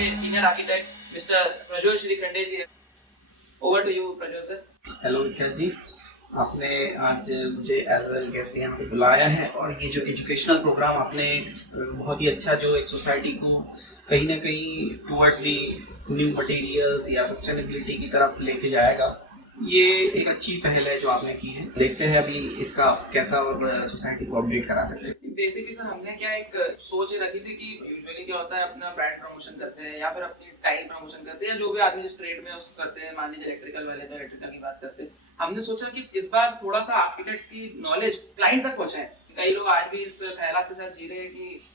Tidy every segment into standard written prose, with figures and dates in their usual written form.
senior architect, Mr. Prajwal Shri Khande ji. Over to you, Prajwal sir. Hello विख्यात जी, आपने आज मुझे as well guest यहाँ पे बुलाया है और ये जो एजुकेशनल प्रोग्राम आपने बहुत ही अच्छा जो एक सोसाइटी को कहीं ना कहीं टुवर्ड्स दी न्यू मटेरियल्स या सस्टेनेबिलिटी की तरफ लेके जाएगा, ये एक अच्छी पहल है जो आपने की है। देखते हैं अभी इसका कैसा और सोसाइटी को अपडेट करा सकते हैं। बेसिकली सर हमने क्या एक सोच रखी थी कि यूजुअली क्या होता है अपना ब्रांड प्रमोशन करते हैं या फिर अपनी टाइल प्रमोशन करते हैं या जो भी आदमी जिस ट्रेड में उसको करते हैं, मान लीजिए इलेक्ट्रिकल वाले तो इलेक्ट्रिकल की बात करते हैं। हमने सोचा कि इस बार थोड़ा सा आर्किटेक्ट्स की नॉलेज क्लाइंट तक पहुंचाएं। कई लोग आज भी इस ख्यालात के साथ जी रहे हैं कि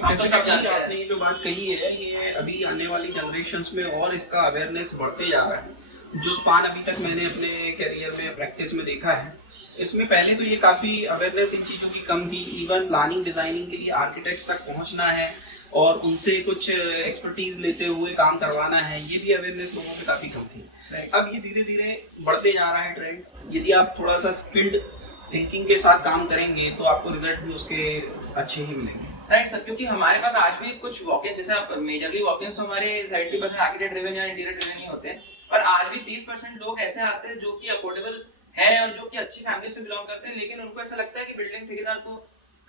हम तो सब जानते हैं। आपने ये जो बात कही है, ये अभी आने वाली जनरेशंस में और इसका अवेयरनेस बढ़ते जा रहा है। जो स्पान अभी तक मैंने अपने करियर में प्रैक्टिस में देखा है, इसमें पहले तो ये काफ़ी अवेयरनेस इन चीज़ों की कम थी। इवन प्लानिंग डिज़ाइनिंग के लिए आर्किटेक्ट्स तक पहुंचना है और उनसे कुछ एक्सपर्टीज लेते हुए काम करवाना है, ये भी अवेयरनेस लोगों में काफ़ी कम थी। अब ये धीरे धीरे बढ़ते जा रहा है ट्रेंड। यदि आप थोड़ा सा स्किल्ड थिंकिंग के साथ काम करेंगे तो आपको रिजल्ट भी उसके अच्छे ही मिलेंगे। राइट सर, क्योंकि हमारे पास आज भी कुछ वॉक-इन, जैसे आप मेजरली वॉक-इन तो हमारे 70% आर्किटेक्ट ड्रिवन या इंटीरियर ड्रिवन ही होते हैं, पर आज भी 30% लोग ऐसे आते हैं जो कि अफोर्डेबल हैं और जो कि अच्छी फैमिली से बिलोंग करते हैं, लेकिन उनको ऐसा लगता है कि बिल्डिंग ठेकेदार को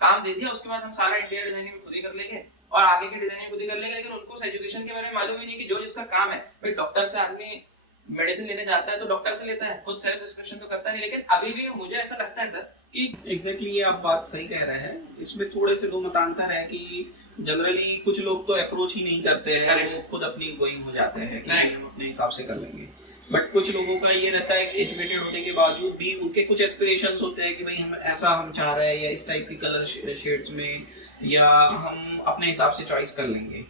काम दे दिया, उसके बाद हम सारा इंटीरियर डिजाइनिंग खुद ही कर लेंगे और आगे की डिजाइनिंग खुद ही कर लेंगे। लेकिन उनको एजुकेशन के बारे में मालूम ही नहीं कि जो जिसका काम है, भाई डॉक्टर से आदमी मेडिसिन लेने जाता है तो डॉक्टर से लेता है, खुद सेल्फ प्रिस्क्रिप्शन तो करता नहीं। लेकिन अभी भी मुझे ऐसा लगता है सर कि एग्जैक्टली ये आप बात सही कह रहे हैं। इसमें थोड़े से दो मतांतर है कि जनरली कुछ लोग तो अप्रोच ही नहीं करते हैं, वो खुद अपनी गोइंग हो जाते हैं कि हम अपने हिसाब से कर लेंगे। बट कुछ लोगों का ये रहता है कि एजुकेटेड होने के बावजूद भी उनके कुछ एस्पिरेशंस होते हैं कि भाई हम ऐसा हम चाह रहे हैं या इस टाइप की कलर शेड्स में, या हम अपने हिसाब से चॉइस कर लेंगे।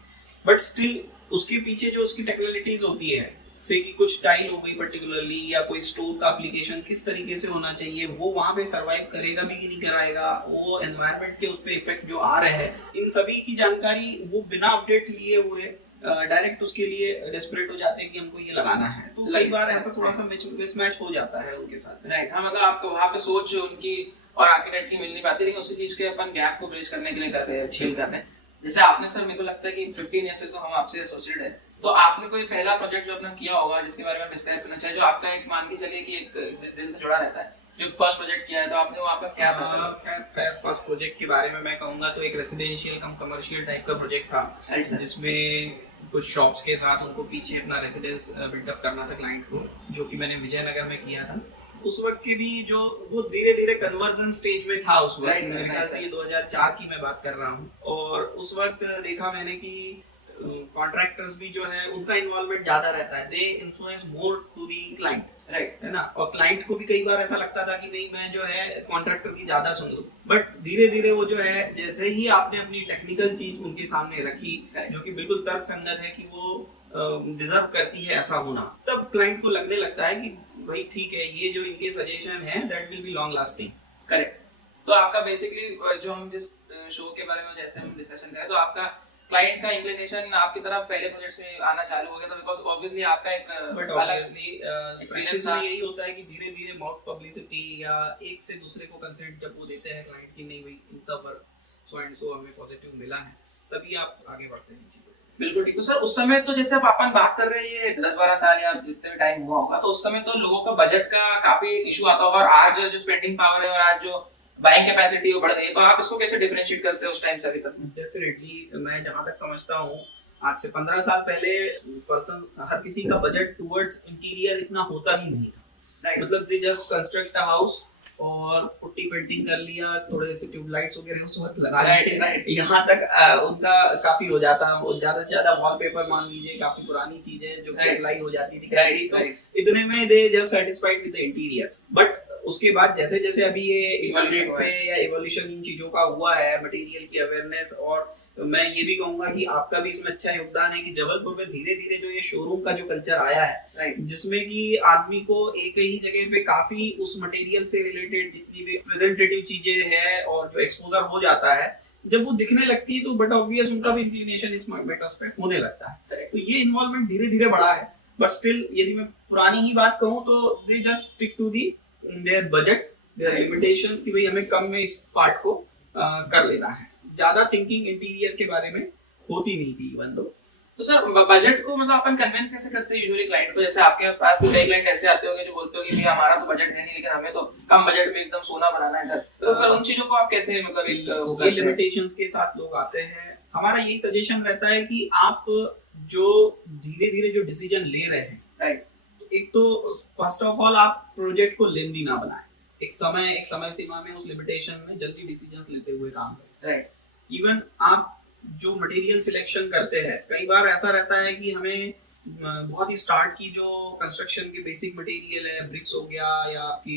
बट स्टिल उसके पीछे जो उसकी टेक्निकलिटीज होती है, से कि कुछ टाइल हो गई पर्टिकुलरली या कोई स्टोर का एप्लीकेशन किस तरीके से होना चाहिए, वो वहाँ पे सरवाइव करेगा भी कि नहीं कराएगा, वो एनवायरनमेंट के उस पे इफेक्ट जो आ रहे हैं, इन सभी की जानकारी वो बिना अपडेट लिए हुए डायरेक्ट उसके लिए डेस्परेट हो जाते हैं कि हमको ये लगाना है। तो कई बार ऐसा थोड़ा सा मिसमैच हो जाता है उनके साथ। राइट, हाँ, मतलब आपको वहाँ पे सोच उनकी और आर्किटेक्ट की मिल नहीं पाती, लेकिन उसी चीज के अपन गैप को ब्रिज करने के लिए कर रहे हैं, चिल कर रहे हैं। जैसे आपने सर, मेरे को लगता है कि 15 ईयर्स से तो हम आपसे एसोसिएट है, तो आपने कोई पहला प्रोजेक्ट जो अपना किया होगा जिसके बारे में डिस्क्राइब करना चाहिए, जो आपका एक मान के चलिए कि एक दिल से जुड़ा रहता है, जो फर्स्ट प्रोजेक्ट किया है, तो आपने वो आपका क्या था? खैर फर्स्ट प्रोजेक्ट के बारे में मैं कहूँगा तो एक रेसिडेंशियल कम कमर्शियल टाइप का प्रोजेक्ट था, जिसमें कुछ शॉप्स के साथ उनको पीछे अपना रेसिडेंस बिल्डअप करना था क्लाइंट को, जो कि मैंने विजयनगर में किया था। उस वक्त के भी जो वो धीरे धीरे कन्वर्जन स्टेज में था उस वक्त, मेरे ख्याल से ये 2004 की मैं बात कर रहा हूँ। और उस वक्त देखा मैंने कि कॉन्ट्रैक्टर्स भी जो है उनका इन्वॉल्वमेंट ज्यादा रहता है, they influence more to the client, right है ना। और क्लाइंट को भी कई बार ऐसा लगता था कि नहीं मैं जो है कॉन्ट्रैक्टर की ज्यादा सुन लूं। बट धीरे धीरे वो जो है, जैसे ही आपने अपनी टेक्निकल चीज उनके सामने रखी जो कि बिल्कुल तर्कसंगत है कि वो डिजर्व करती है ऐसा होना, तब क्लाइंट को लगने लगता है कि भाई ठीक है, ये जो इनके सजेशन है that will be long lasting. Correct. तो आपका बेसिकली जो हम जिस शो के बारे में जैसे हम डिस्कशन करें, तो आपका क्लाइंट का इंक्लिनेशन आपकी तरफ पहले प्रोजेक्ट से आना चालू हो गया था, बिकॉज़ ऑब्वियसली आपका एक ऑब्वियसली प्रैक्टिस में यही होता है कि धीरे धीरे माउथ पब्लिसिटी या एक से दूसरे को कंसेंट जब वो देते हैं क्लाइंट की नहीं भाई इनका वर्क सो एंड सो हमें पॉजिटिव मिला है, तभी आप आगे बढ़ते हैं चीजों। बिल्कुल ठीक। तो सर उस समय तो जैसे अब अपन बात कर रहे हैं ये 10-12 साल या जितने भी टाइम हुआ होगा, तो उस समय तो लोगों का बजट का काफी इशू आता होगा, और आज जो स्पेंडिंग पावर है और आज जो बाइंग कैपेसिटी वो बढ़ गई है, तो आप इसको कैसे डिफरेंशिएट करते हैं उस टाइम से अभी तक? डेफिनेटली मैं जहां तक समझता हूं, आज से 15 साल पहले पर्सन हर किसी का बजट टुवर्ड्स इंटीरियर इतना होता ही नहीं था। मतलब they just construct a house और पुट्टी पेंटिंग कर लिया, थोड़े से ट्यूबलाइट्स वगैरह उस वक्त लगा लिए, यहाँ तक उनका काफी हो जाता। ज्यादा से ज्यादा वॉलपेपर मान लीजिए, काफी पुरानी चीजें जो अप्लाई हो जाती थी, तो इतने में they just satisfied with the interiors. But उसके बाद जैसे जैसे अभी ये इंटरनेट पे या इवोल्यूशन इन चीजों का हुआ है, मटेरियल की अवेयरनेस, और मैं ये भी कहूंगा कि आपका भी इसमें अच्छा योगदान है कि जबलपुर में धीरे धीरे जो ये शोरूम का जो कल्चर आया है, जिसमें कि आदमी को एक ही जगह पे काफी उस मटेरियल से रिलेटेड जितनी भी प्रेजेंटेटिव चीजें हैं और जो एक्सपोजर हो जाता है, जब वो दिखने लगती है तो बट ऑब्वियस उनका भी इंक्लिनेशन इस मैटर्स पे होने लगता है। तो ये इन्वॉल्वमेंट धीरे धीरे बढ़ा है। बट स्टिल यदि मैं पुरानी ही बात कहूँ तो they just stick to the their budget, their limitations कि भाई हमें कम में इस पार्ट को कर लेना है। ज्यादा थिंकिंग इंटीरियर के बारे में होती नहीं थी इवन दो। तो सर बजट को मतलब अपन कन्विंस कैसे करते हैं यूजुअली क्लाइंट को? जैसे आपके पास भी कई क्लाइंट ऐसे आते होंगे जो बोलते हो कि भैया हमारा तो बजट है नहीं, लेकिन हमें तो कम बजट में एकदम सोना बनाना है घर, तो फिर उन चीजों को आप कैसे मतलब एक वो ये करते हैं? लिमिटेशंस के साथ लोग आते हैं। हमारा यही सजेशन रहता है कि आप जो धीरे धीरे जो डिसीजन ले रहे हैं, राइट एक तो फर्स्ट ऑफ ऑल आप प्रोजेक्ट को लेंदी ना बनाएं। एक समय सीमा में उस लिमिटेशन में जल्दी डिसीजंस लेते हुए काम करें। राइट इवन आप जो मटेरियल सिलेक्शन करते हैं, कई बार ऐसा रहता है कि हमें बहुत ही स्टार्ट की जो कंस्ट्रक्शन के बेसिक मटेरियल है, ब्रिक्स हो गया या आपकी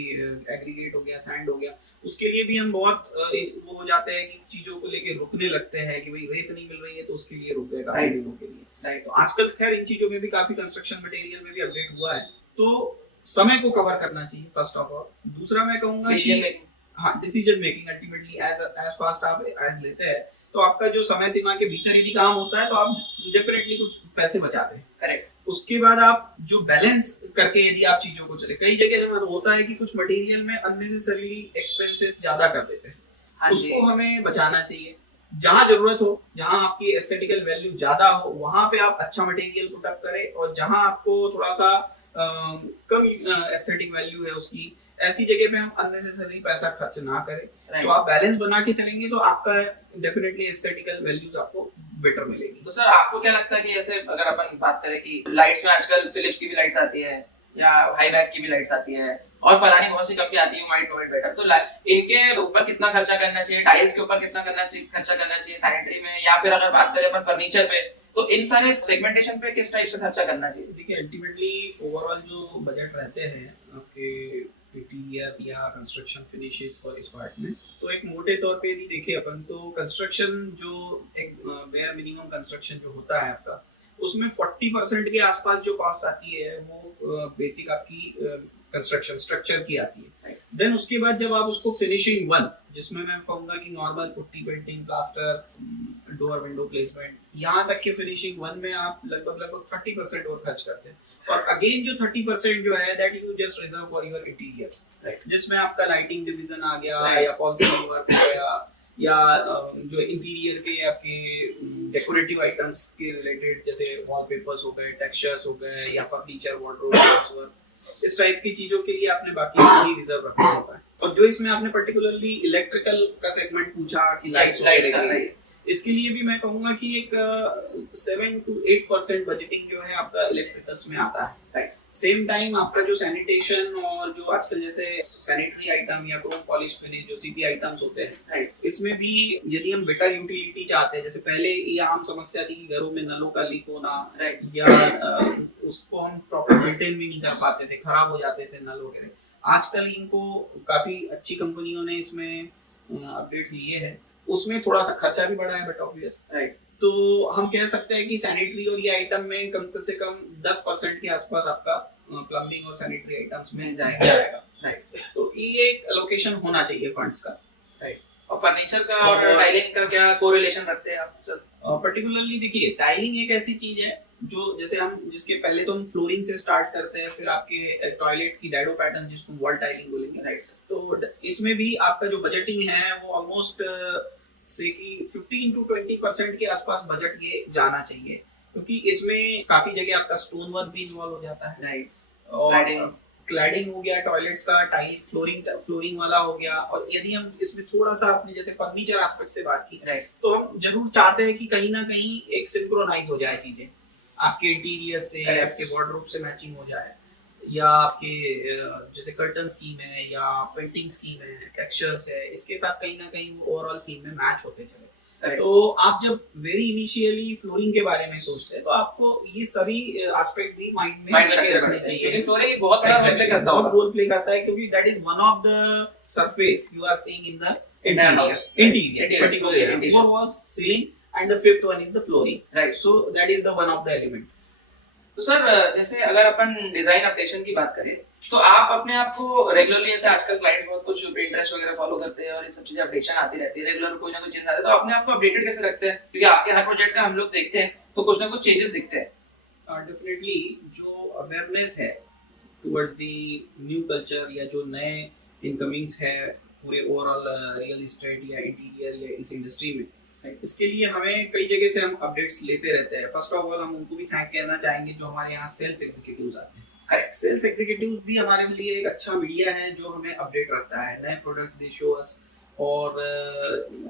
एग्रीगेट हो गया, सैंड हो गया, उसके लिए भी हम बहुत वो हो जाते हैं कि चीजों को लेके रुकने लगते हैं कि भाई रेत नहीं मिल रही है तो उसके लिए रुक गए काफी दिनों के लिए। राइट तो आजकल खैर इन चीजों में भी काफी कंस्ट्रक्शन मटेरियल में भी अपडेट हुआ है, तो समय को कवर करना चाहिए फर्स्ट ऑफ ऑल। दूसरा मैं कहूंगा कि हाँ, decision making ultimately as fast आप एज लेते हैं तो आपका जो समय सीमा के भीतर यदि काम होता है तो आप डेफिनेटली कुछ पैसे बचाते हैं। करेक्ट। उसके बाद आप जो बैलेंस करके यदि आप चीजों को चले, कई जगह हमें होता है कि कुछ मटेरियल में अननेसेसरीली एक्सपेंसेस ज्यादा कर देते हैं, हाँ जी। उसको हमें बचाना चाहिए। जहां जरूरत हो, जहां आपकी एस्थेटिकल वैल्यू ज्यादा हो, वहां पे आप अच्छा मटेरियल पुट अप करें, और जहां आपको थोड़ा सा कम एस्थेटिक वैल्यू है उसकी, ऐसी जगह पे हम अननेसेसरी पैसा खर्च ना करें। तो आप बैलेंस बना के चलेंगे तो आपका डेफिनेटली एस्थेटिकल वैल्यूज आपको बेटर मिलेगी। तो सर आपको क्या लगता है कि जैसे अगर अपन बात करें कि लाइट्स में आजकल फिलिप्स की भी लाइट्स आती है या हाईवैक की भी लाइट्स आती है और फलानी बहुत सी कंपनी आती है, you might know it better, तो इनके ऊपर कितना खर्चा करना चाहिए, टाइल्स के ऊपर कितना खर्चा करना चाहिए सैनिटरी में, या फिर अगर बात करें अपन फर्नीचर पे, तो इन सारे सेगमेंटेशन पे किस टाइप से खर्चा करना चाहिए? देखिए अल्टीमेटली ओवरऑल जो बजट रहते हैं आपके इंटीरियर या कंस्ट्रक्शन फिनिशेस और इस पार्ट में, तो एक मोटे तौर पे यदि देखें अपन तो कंस्ट्रक्शन जो एक बेयर मिनिमम कंस्ट्रक्शन जो होता है आपका, उसमें 40% के आसपास जो कॉस्ट आती है वो बेसिक आपकी कंस्ट्रक्शन स्ट्रक्चर की आती है। देन उसके बाद जब आप उसको फिनिशिंग वन, जिसमें मैं कहूंगा कि normal putty, painting, plaster, door window placement, यहाँ तक के फिनिशिंग वन में आप लगभग 30% और खर्च करते हैं। और अगेन जो 30% जो है that you just reserve for your interiors, जिसमें आपका लाइटिंग डिवीजन आ गया या फॉल सीलिंग वर्क हो गया या जो इंटीरियर के आपके डेकोरेटिव आइटम्स के रिलेटेड जैसे वॉलपेपर्स हो गए, टेक्सचर्स हो गए या फर्नीचर, वार्डरोब, वर्क, इस टाइप की चीजों के लिए आपने बाकी रिजर्व रखना होता है। और जो इसमें आपने पर्टिकुलरली इलेक्ट्रिकल का सेगमेंट पूछा कि लाइट्स वगैरह, इसके लिए भी मैं कहूंगा कि एक 7 to 8% बजटिंग जो है आपका इलेक्ट्रिकल्स में आता है। सेम टाइम आपका जो सैनिटेशन और जो आजकल जैसे सैनिटरी आइटम या क्रोम पॉलिश फिनिश जो सीपी आइटम्स होते हैं, इसमें भी यदि हम बेटर यूटिलिटी चाहते हैं, जैसे पहले ये आम समस्या थी कि घरों में नलों का लीक होना या उसको हम प्रॉपर मेंटेन भी नहीं कर पाते थे, खराब हो जाते थे नल वगैरह। आजकल इनको काफी अच्छी कंपनियों ने इसमें अपडेट्स लिए हैं, उसमें थोड़ा सा खर्चा भी बढ़ा है बट ऑब्वियस, तो हम कह सकते हैं कि सैनिटरी और ये आइटम में कम से कम 10% के आसपास आपका प्लम्बिंग और सैनिटरी आइटम्स में जाएगा। तो ये एक एलोकेशन होना चाहिए फंड्स का। और फर्नीचर का और टाइलिंग का क्या कोरिलेशन रखते हैं आप सर? पर्टिकुलरली देखिए टाइलिंग एक ऐसी चीज है जो जैसे हम जिसके पहले तो हम फ्लोरिंग से स्टार्ट करते हैं, फिर आपके टॉयलेट की डैडो पैटर्न जिसको वॉल टाइलिंग बोलेंगे, तो इसमें भी आपका जो बजटिंग है वो ऑलमोस्ट से कि 15 to 20% के आसपास बजट ये जाना चाहिए, क्योंकि इसमें काफी जगह आपका स्टोन वर्क भी इन्वॉल्व हो जाता है, और क्लैडिंग हो गया, टॉयलेट्स का टाइल फ्लोरिंग वाला हो गया। और यदि हम इसमें थोड़ा सा अपने जैसे फर्नीचर एस्पेक्ट से बात की, तो हम जरूर चाहते हैं कि कहीं ना कहीं एक सिंक्रोनाइज हो जाए चीजें, आपके इंटीरियर से आपके वार्डरोब से मैचिंग हो जाए, या आपके जैसे कर्टन स्कीम है या पेंटिंग स्कीम है, टेक्सचर्स है, इसके साथ कहीं ना कहीं ओवरऑल थीम में मैच होते चले। तो आप जब वेरी इनिशियली फ्लोरिंग के बारे में सोचते हैं तो आपको ये सभी एस्पेक्ट भी माइंड में रखने चाहिए, क्योंकि फ्लोरिंग बहुत बड़ा रोल प्ले करता है, क्योंकि that is one of the surface you are seeing in the interior particularly 4 walls, ceiling and the fifth one is the flooring, so that is the one of the element। तो sir जैसे अगर अपन design updation की बात करें तो आप अपने आप को रेगुलरली, जैसे आजकल क्लाइंट बहुत कुछ पिंटरेस्ट वगैरह फॉलो करते हैं और ये सब चीजें अपडेशन आती रहती है, रेगुलर कोई ना कोई चेंज आता है, तो अपने आप को अपडेटेड कैसे रखते हैं? क्योंकि आपके हर प्रोजेक्ट का हम लोग देखते हैं तो कुछ ना कुछ चेंजेस दिखते हैं। डेफिनेटली जो अवेयरनेस है टुवर्ड्स द न्यू कल्चर या जो नए इनकमिंग्स है पूरे ओवरऑल रियल एस्टेट या इंटीरियर या इस इंडस्ट्री में, इसके लिए हमें कई जगह से हम अपडेट्स लेते रहते हैं। फर्स्ट ऑफ ऑल हम उनको भी थैंक कहना चाहेंगे जो हमारे यहाँ सेल्स एग्जीक्यूटिव्स आते हैं। करेक्ट, सेल्स एग्जीक्यूटिव्स भी हमारे लिए एक अच्छा मीडिया है जो हमें अपडेट रखता है, नए प्रोडक्ट्स दे शो अस, और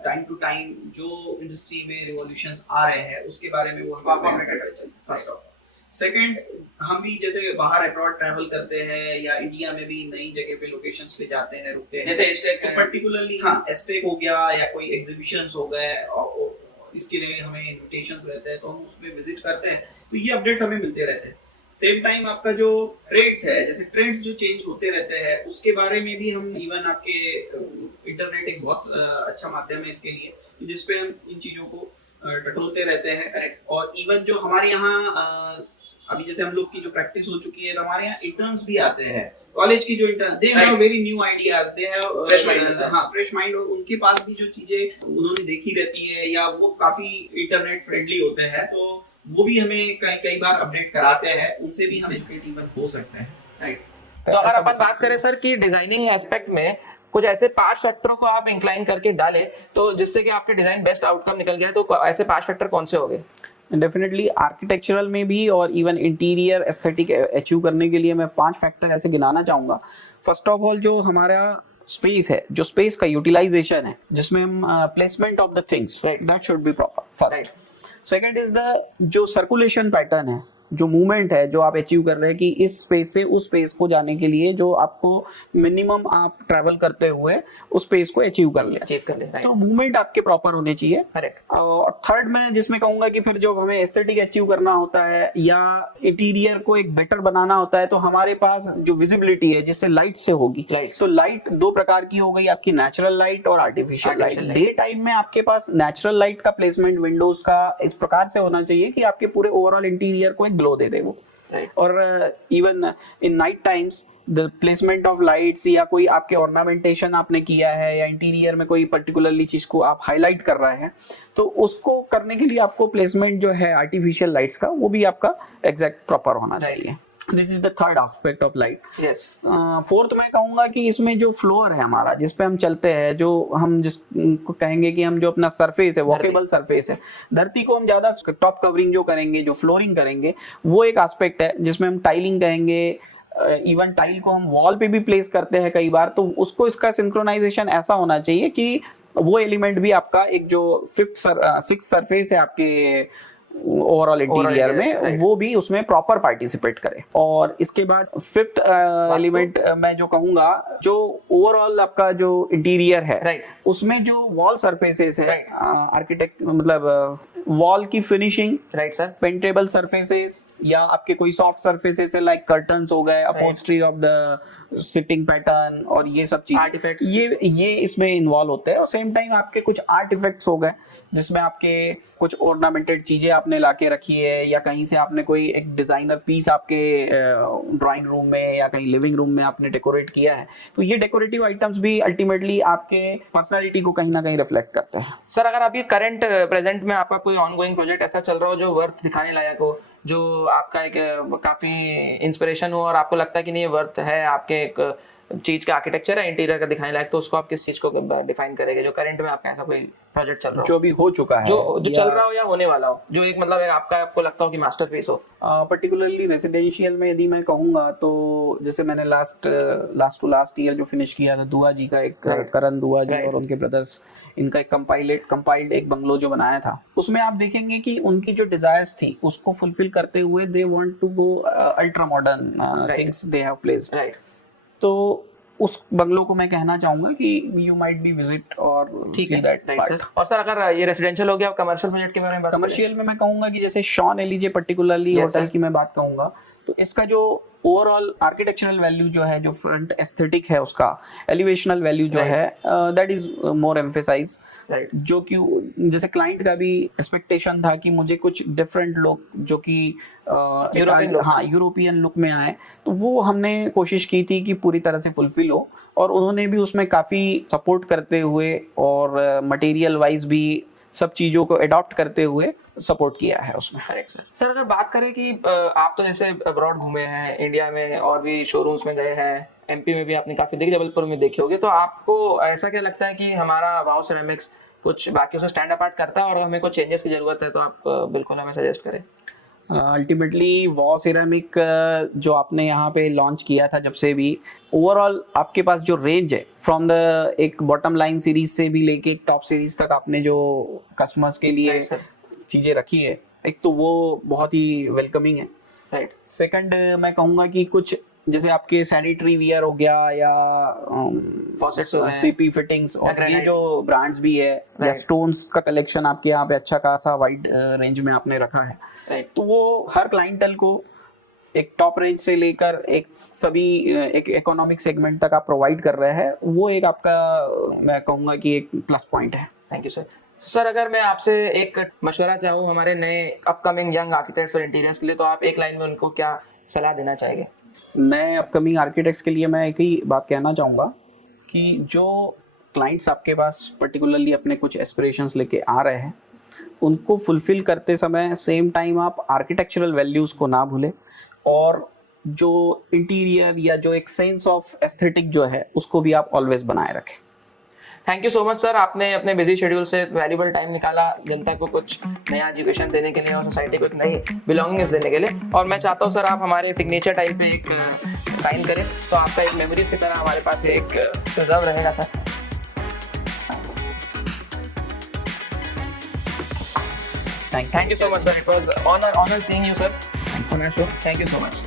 टाइम टू टाइम जो इंडस्ट्री में रिवॉल्यूशंस आ रहे हैं उसके बारे में वो हमें करते चलते। फर्स्ट ऑफ ऑल सेकंड, हम भी जैसे बाहर अब्रॉड ट्रैवल करते हैं या इंडिया में भी नई जगह पे लोकेशंस पे जाते हैं, रुकते हैं, जैसे एस्टेक पर्टिकुलरली हाँ एस्टेक हो गया या कोई एग्जीबिशंस हो गए, इसके लिए हमें इनविटेशंस रहते हैं तो हम उसमें विजिट करते हैं, तो ये अपडेट्स हमें मिलते रहते हैं। सेम टाइम आपका जो ट्रेड्स है, जैसे ट्रेंड्स जो चेंज होते रहते हैं उसके बारे में भी हम, इवन आपके इंटरनेट एक बहुत अच्छा माध्यम है इसके लिए जिसपे हम इन चीज़ों को टटोलते रहते हैं। करेक्ट, और इवन जो हमारे यहाँ अभी जैसे हम लोग की जो प्रैक्टिस हो चुकी है, तो हमारे यहाँ इंटर्न्स भी आते हैं, कॉलेज की जो intern, they have very new ideas, they have fresh mind, हाँ फ्रेश माइंड, और उनके पास भी जो चीजें उन्होंने देखी रहती है या वो काफी इंटरनेट फ्रेंडली होते हैं, तो वो भी हमें कई बार अपडेट कराते हैं, उनसे भी हम एजुकेटिव हो सकते हैं। राइट, तो अगर अपन बात करें सर कि डिजाइनिंग एस्पेक्ट में कुछ ऐसे 5 फैक्टरों को आप इंक्लाइन करके डालें तो जिससे कि आपके डिजाइन बेस्ट आउटकम निकल गया, तो ऐसे 5 फैक्टर कौन से होंगे? डेफिनेटली आर्किटेक्चरल में भी और इवन इंटीरियर एस्थेटिक अचीव करने के लिए मैं 5 फैक्टर ऐसे गिनाना चाहूँगा। फर्स्ट ऑफ ऑल जो हमारा स्पेस है, जो स्पेस का यूटिलाइजेशन है, जिसमें हम placement of the things, that should be proper first. Second is the जो सर्कुलेशन पैटर्न है, जो मूवमेंट है जो आप अचीव कर रहे हैं कि इस स्पेस से उस स्पेस को जाने के लिए जो आपको मिनिमम आप ट्रैवल करते हुए उस स्पेस को अचीव कर ले, तो मूवमेंट आपके प्रॉपर होने चाहिए। और थर्ड मैं जिसमें कहूंगा कि फिर जो हमें एस्थेटिक अचीव करना होता है या इंटीरियर को एक बेटर बनाना होता है, तो हमारे पास जो विजिबिलिटी है जिससे लाइट से होगी, तो लाइट 2 प्रकार की हो गई आपकी, नेचुरल लाइट और आर्टिफिशियल लाइट। डे टाइम में आपके पास नेचुरल लाइट का प्लेसमेंट विंडोज का इस प्रकार से होना चाहिए कि आपके पूरे ओवरऑल इंटीरियर को ग्लो दे दे वो। और even in night times the placement of lights या कोई आपके ऑर्नामेंटेशन आपने किया है या इंटीरियर में कोई पर्टिकुलरली चीज को आप हाईलाइट कर रहे हैं, तो उसको करने के लिए आपको प्लेसमेंट जो है आर्टिफिशियल लाइट्स का वो भी आपका एग्जैक्ट प्रॉपर होना चाहिए। This is the third aspect of light. Fourth मैं कहूंगा कि इसमें जो फ्लोर है हमारा जिस पे हम चलते हैं, जो हम जिसको कहेंगे कि हम जो अपना सरफेस है, वॉकेबल सरफेस है, धरती को हम ज्यादा टॉप कवरिंग जो करेंगे, जो फ्लोरिंग करेंगे, वो एक एस्पेक्ट है जिसमें हम टाइलिंग कहेंगे। इवन टाइल को हम वॉल पे भी प्लेस करते हैं कई बार, तो उसको इसका सिंक्रोनाइजेशन ऐसा होना चाहिए कि वो एलिमेंट भी आपका एक जो 6th सरफेस है आपके ओवरऑल इंटीरियर में, वो भी उसमें प्रॉपर पार्टिसिपेट करे। और इसके बाद 5th एलिमेंट मैं जो कहूंगा, जो ओवरऑल आपका जो इंटीरियर है उसमें जो वॉल सरफेसेस है, आर्किटेक्ट मतलब वॉल की finishing, right sir, paintable surfaces या आपके कोई सॉफ्ट सरफेसेस है लाइक कर्टन्स हो गए, upholstery of the sitting pattern और ये सब चीजें, ये इसमें इन्वॉल्व होते हैं। और सेम टाइम आपके कुछ आर्ट इफेक्ट्स हो गए जिसमें आपके कुछ ऑर्नामेंटेड चीजें आपने लाके रखी है या कहीं से आपने कोई एक डिजाइनर पीस आपके ड्राइंग रूम में या कहीं लिविंग रूम में आपने डेकोरेट किया है, तो ये डेकोरेटिव आइटम्स भी अल्टीमेटली आपके पर्सनालिटी को कहीं ना कहीं रिफ्लेक्ट करते हैं। सर अगर अभी करंट प्रेजेंट में आपका कोई ऑनगोइंग प्रोजेक्ट ऐसा चल रहा हो जो वर्थ दिखाने लायक हो, जो आपका एक काफी इंस्पिरेशन हो और आपको लगता है कि नहीं ये वर्थ है आपके एक चीज का आर्किटेक्चर है इंटीरियर का दिखाने लायक, तो उसको आप किस चीज को डिफाइन करेंगे? जो करंट में आपका ऐसा कोई प्रोजेक्ट चल रहा हो, जो भी हो चुका है, जो चल रहा हो या होने वाला हो, जो एक मतलब आपको लगता हो कि मास्टरपीस हो। पर्टिकुलरली रेजिडेंशियल में यदि मैं कहूंगा तो जैसे मैंने लास्ट टू लास्ट ईयर जो फिनिश किया था, दुआ जी का एक, करण दुआ जी और उनके ब्रदर्स, इनका एक कंपाइल्ड एक बंगलो जो बनाया था, उसमें आप देखेंगे कि उनकी जो डिजायर्स थी उसको फुलफिल करते हुए they want to go ultra modern things they have placed. तो उस बंगलो को मैं कहना चाहूंगा कि यू माइट बी विजिट और सी दैट पार्ट। और सर अगर ये रेजिडेंशियल हो गया, कमर्शियल प्रोजेक्ट के बारे में बात, कमर्शियल में मैं कहूंगा कि जैसे शॉन एलिजे पर्टिकुलरली होटल की मैं बात कहूंगा, तो इसका जो ओवरऑल आर्किटेक्चरल वैल्यू जो है, जो फ्रंट एस्थेटिक है उसका एलिवेशनल वैल्यू जो है, दैट इज मोर एम्फेसाइज, जो कि जैसे क्लाइंट का भी एक्सपेक्टेशन था कि मुझे कुछ डिफरेंट लुक जो कि यूरोपियन लुक में आए, तो वो हमने कोशिश की थी कि पूरी तरह से फुलफिल हो, और उन्होंने भी उसमें काफी सपोर्ट करते हुए और मटेरियल वाइज भी सब चीजों को अडॉप्ट करते हुए सपोर्ट किया है उसमें। सर अगर बात करें कि आप तो जैसे अब्रॉड घूमे हैं, इंडिया में और भी शोरूम्स में गए हैं, एमपी में भी आपने काफी देखे, जबलपुर में देखे होंगे, तो आपको ऐसा क्या लगता है कि हमारा वाव सिरेमिक्स कुछ बाकियों से स्टैंड अपार्ट करता है और हमें कुछ चेंजेस की जरूरत है तो आप बिल्कुल हमें सजेस्ट करें। अल्टीमेटली वॉ सिरेमिक जो आपने यहाँ पे लॉन्च किया था, जब से भी ओवरऑल आपके पास जो रेंज है फ्रॉम द एक बॉटम लाइन सीरीज से भी लेके एक टॉप सीरीज तक आपने जो कस्टमर्स के लिए Right, sir. चीजें रखी है, एक तो वो बहुत ही वेलकमिंग है। राइट। सेकंड मैं कहूँगा कि कुछ जैसे आपके सैनिटरी वियर हो गया या Faucets हो गए, सीपी फिटिंग्स और ये Granite. जो ब्रांड्स भी है या Right. स्टोन्स का कलेक्शन आपके यहाँ पे अच्छा खासा वाइड रेंज में आपने रखा है, राइट। तो वो हर क्लाइंटल को एक टॉप रेंज से लेकर एक सभी एक इकोनॉमिक सेगमेंट तक आप प्रोवाइड कर रहे हैं, वो एक आपका मैं कहूँगा कि एक प्लस पॉइंट है। Thank you sir. सर अगर मैं आपसे एक मशवरा चाहूँ हमारे नए अपकमिंग यंग आर्किटेक्ट्स और इंटीरियर्स के लिए, तो आप एक लाइन में उनको क्या सलाह देना चाहेंगे? नए अपकमिंग आर्किटेक्ट्स के लिए मैं एक ही बात कहना चाहूँगा कि जो क्लाइंट्स आपके पास पर्टिकुलरली अपने कुछ एस्पिरेशंस लेके आ रहे हैं, उनको फुलफिल करते समय सेम टाइम आप आर्किटेक्चरल वैल्यूज़ को ना भूलें और जो इंटीरियर या जो एक सेंस ऑफ एस्थेटिक जो है उसको भी आप ऑलवेज बनाए रखें। Thank you so much sir, आपने अपने बिजी शेड्यूल से वैल्यूबल टाइम निकाला जनता को कुछ नया एजुकेशन देने के लिए और सोसाइटी को एक नई बिलोंगिंग्स देने के लिए। और मैं चाहता हूँ सर आप हमारे सिग्नेचर टाइम पे एक साइन करें, तो आपका एक मेमोरीज की तरह हमारे पास एक रिजर्व रहेगा sir. Thank you so much sir, it was honour seeing you sir on our show. Thank you so much.